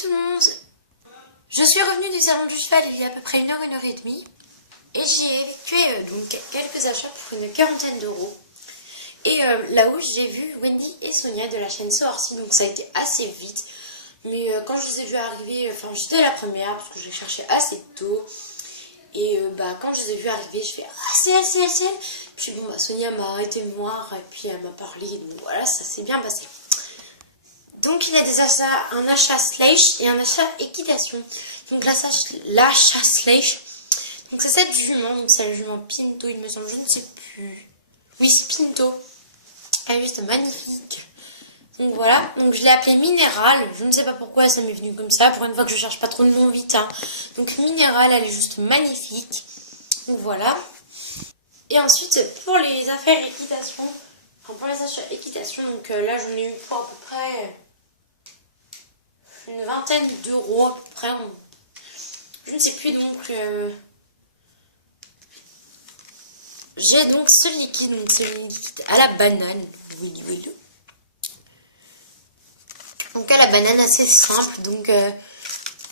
tout le monde. Je suis revenue du salon du cheval il y a à peu près 1 heure, 1 heure et demie. Et j'ai effectué donc quelques achats pour une quarantaine d'euros. Et là-haut, j'ai vu Wendy et Sonia de la chaîne Sourcy, donc ça a été assez vite. Mais quand je les ai vus arriver, enfin j'étais la première parce que je les cherchais assez tôt. Et quand je les ai vus arriver, je fais « Ah, c'est elle, c'est elle, c'est elle !» Puis bon, Sonia m'a arrêté de me voir et puis elle m'a parlé. Donc voilà, ça s'est bien passé. Donc il y a des achats, un achat slash et un achat équitation. Donc l'achat slash, donc c'est cette jument, donc c'est la jument Pinto, il me semble, je ne sais plus. Oui, c'est Pinto. Elle est juste magnifique. Donc voilà, donc je l'ai appelée Minérale. Je ne sais pas pourquoi ça m'est venu comme ça. Pour une fois que je cherche pas trop de noms vite. Hein. Donc Minérale, elle est juste magnifique. Donc voilà. Et ensuite, pour les affaires équitation, enfin pour les achats équitation, donc là j'en ai eu pour à peu près une vingtaine d'euros à peu près. Je ne sais plus donc. J'ai donc ce liquide, donc c'est un liquide à la banane. Donc à la banane assez simple, donc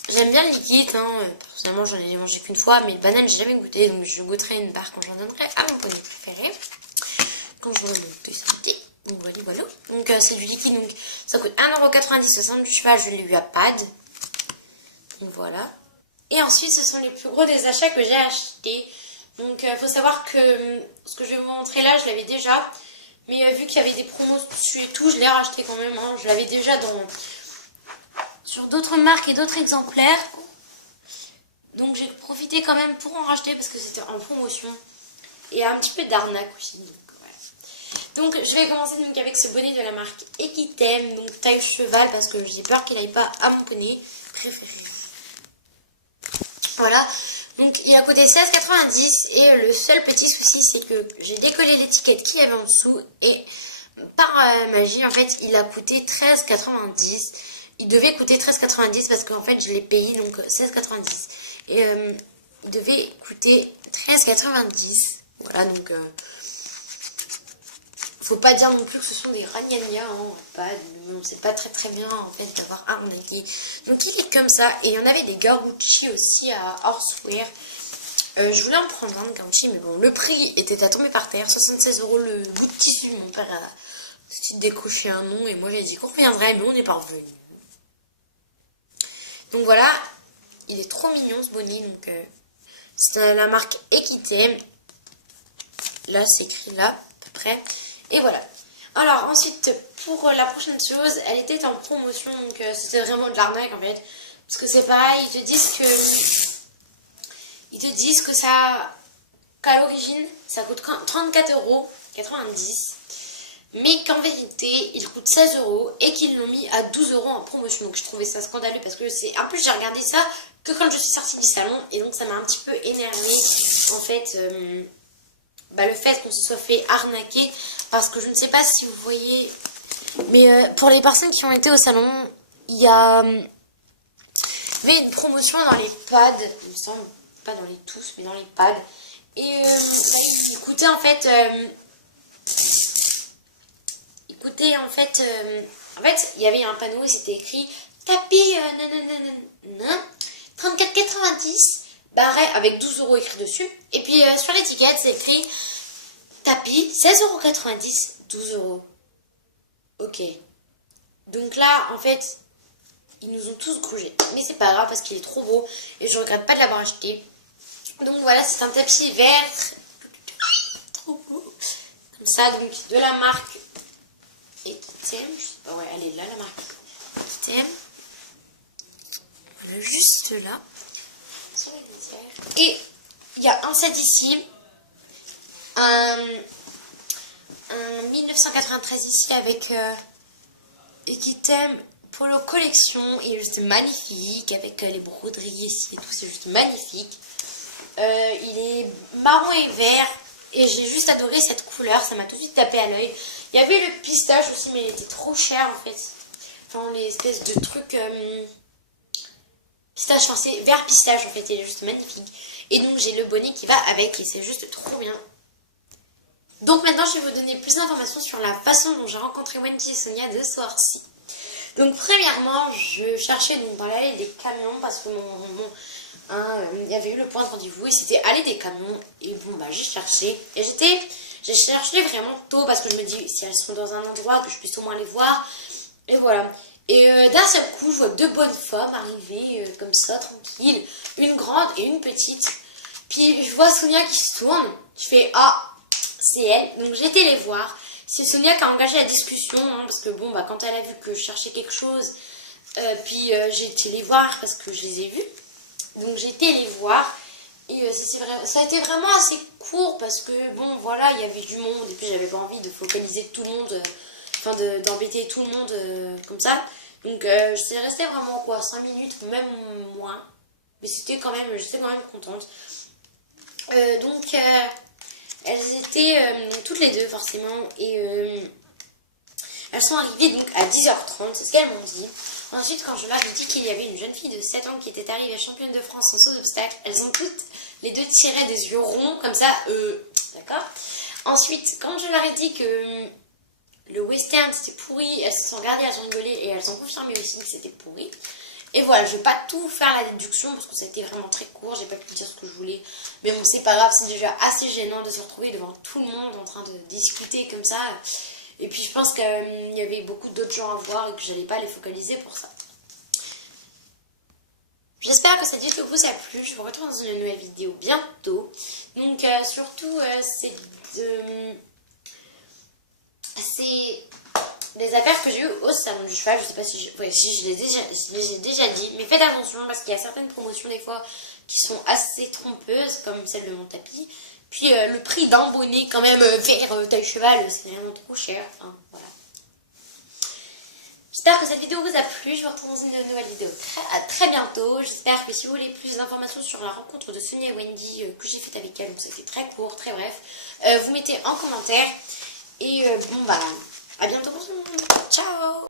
j'aime bien le liquide, hein. Personnellement j'en ai mangé qu'une fois, mais le banane j'ai jamais goûté, donc je goûterai une barre quand j'en donnerai à mon poney préféré, quand je aurai mon thé santé. Donc voilà. Donc c'est du liquide, donc ça coûte 1,90 € au centre du cheval, je l'ai eu à Pad. Donc voilà. Et ensuite ce sont les plus gros des achats que j'ai achetés. Donc il faut savoir que ce que je vais vous montrer là, je l'avais déjà. Mais vu qu'il y avait des promos dessus et tout, je l'ai racheté quand même. Hein. Je l'avais déjà sur d'autres marques et d'autres exemplaires. Donc j'ai profité quand même pour en racheter parce que c'était en promotion. Et un petit peu d'arnaque aussi. Donc je vais commencer donc avec ce bonnet de la marque Equitem, donc taille cheval, parce que j'ai peur qu'il n'aille pas à mon poney préféré. Voilà. Donc il a coûté 16,90 € et le seul petit souci c'est que j'ai décollé l'étiquette qu'il y avait en dessous et par magie en fait il a coûté 13,90 €. Il devait coûter 13,90 € parce qu'en fait je l'ai payé donc 16,90 € et il devait coûter 13,90 €. Voilà donc faut pas dire non plus que ce sont des ragnagnas, hein, c'est pas très bien en fait d'avoir arnaqué. Donc il est comme ça, et il y en avait des Garucci aussi à Horseware. Je voulais en prendre un de Garucci, mais bon, le prix était à tomber par terre, 76 € le bout de tissu. Mon père a tout de suite décroché un nom, et moi j'ai dit qu'on reviendrait, mais on n'est pas revenu. Donc voilà, il est trop mignon ce bonnet, donc c'est la marque Equitem. Là c'est écrit là, à peu près. Et voilà. Alors ensuite, pour la prochaine chose, elle était en promotion, donc c'était vraiment de l'arnaque en fait. Parce que c'est pareil, ils te disent que ça, qu'à l'origine, ça coûte 34,90 €. Mais qu'en vérité, il coûte 16 € et qu'ils l'ont mis à 12 € en promotion. Donc je trouvais ça scandaleux parce que c'est... En plus, j'ai regardé ça que quand je suis sortie du salon. Et donc ça m'a un petit peu énervée en fait... le fait qu'on se soit fait arnaquer, parce que je ne sais pas si vous voyez, mais pour les personnes qui ont été au salon, il y avait une promotion dans les pads, il me semble, pas dans les tous, mais dans les pads, et il coûtait en fait, il y avait un panneau et c'était écrit tapis 34,90 barret avec 12 € écrit dessus. Et puis sur l'étiquette, c'est écrit tapis 16,90 €, 12 €. Ok. Donc là, en fait, ils nous ont tous grugé. Mais c'est pas grave parce qu'il est trop beau et je regrette pas de l'avoir acheté. Donc voilà, c'est un tapis vert. Trop beau. Comme ça, donc de la marque Equitem. Je sais pas, ouais, elle est là, la marque Equitem. Voilà, juste là. Et il y a un set ici, un 1993 ici avec Equitem Polo Collection, il est juste magnifique avec les broderies ici et tout, c'est juste magnifique. Il est marron et vert et j'ai juste adoré cette couleur, ça m'a tout de suite tapé à l'œil. Il y avait le pistache aussi, mais il était trop cher en fait. Enfin, les espèces de trucs... pistache, enfin c'est vert pistache en fait, il est juste magnifique. Et donc j'ai le bonnet qui va avec et c'est juste trop bien. Donc maintenant je vais vous donner plus d'informations sur la façon dont j'ai rencontré Wendy et Sonia de Sourcy. Donc premièrement, je cherchais donc dans l'allée des camions parce que il y avait eu le point de rendez-vous et c'était allée des camions. Et bon bah j'ai cherché et j'ai cherché vraiment tôt parce que je me dis si elles sont dans un endroit que je puisse au moins les voir. Et voilà. Et d'un seul coup, je vois deux bonnes femmes arriver comme ça, tranquille, une grande et une petite. Puis je vois Sonia qui se tourne. Je fais ah, c'est elle. Donc j'ai été les voir. C'est Sonia qui a engagé la discussion, hein, parce que bon, bah, quand elle a vu que je cherchais quelque chose, puis j'ai été les voir parce que je les ai vus. Donc j'ai été les voir. Et ça a été vraiment assez court parce que bon, voilà, il y avait du monde. Et puis j'avais pas envie de focaliser tout le monde, enfin d'embêter tout le monde comme ça. Donc c'est resté vraiment quoi, 5 minutes, même moins. Mais j'étais quand même contente. Donc elles étaient toutes les deux forcément et elles sont arrivées donc à 10h30, c'est ce qu'elles m'ont dit. Ensuite, quand je leur ai dit qu'il y avait une jeune fille de 7 ans qui était arrivée championne de France en saut d'obstacle, elles ont toutes les deux tiré des yeux ronds comme ça, d'accord. Ensuite, quand je leur ai dit que le western c'était pourri, elles se sont regardées, elles ont rigolé et elles ont confirmé aussi que c'était pourri. Et voilà, je vais pas tout faire la déduction parce que ça a été vraiment très court, j'ai pas pu dire ce que je voulais. Mais bon, c'est pas grave, c'est déjà assez gênant de se retrouver devant tout le monde en train de discuter comme ça. Et puis je pense qu'il y avait beaucoup d'autres gens à voir et que j'allais pas les focaliser pour ça. J'espère que cette vidéo vous a plu, je vous retrouve dans une nouvelle vidéo bientôt. Donc surtout, c'est des affaires que j'ai eues au salon du cheval. Je sais pas si si je les ai déjà dit, mais faites attention parce qu'il y a certaines promotions des fois qui sont assez trompeuses, comme celle de mon tapis. Puis le prix d'un bonnet quand même vert taille cheval, c'est vraiment trop cher. Enfin voilà. J'espère que cette vidéo vous a plu. Je vous retrouve dans une nouvelle vidéo à très bientôt. J'espère que si vous voulez plus d'informations sur la rencontre de Sonia et Wendy que j'ai faite avec elle, donc c'était très court, très bref, vous mettez en commentaire. Et bon bah, à bientôt pour tout le monde. Ciao!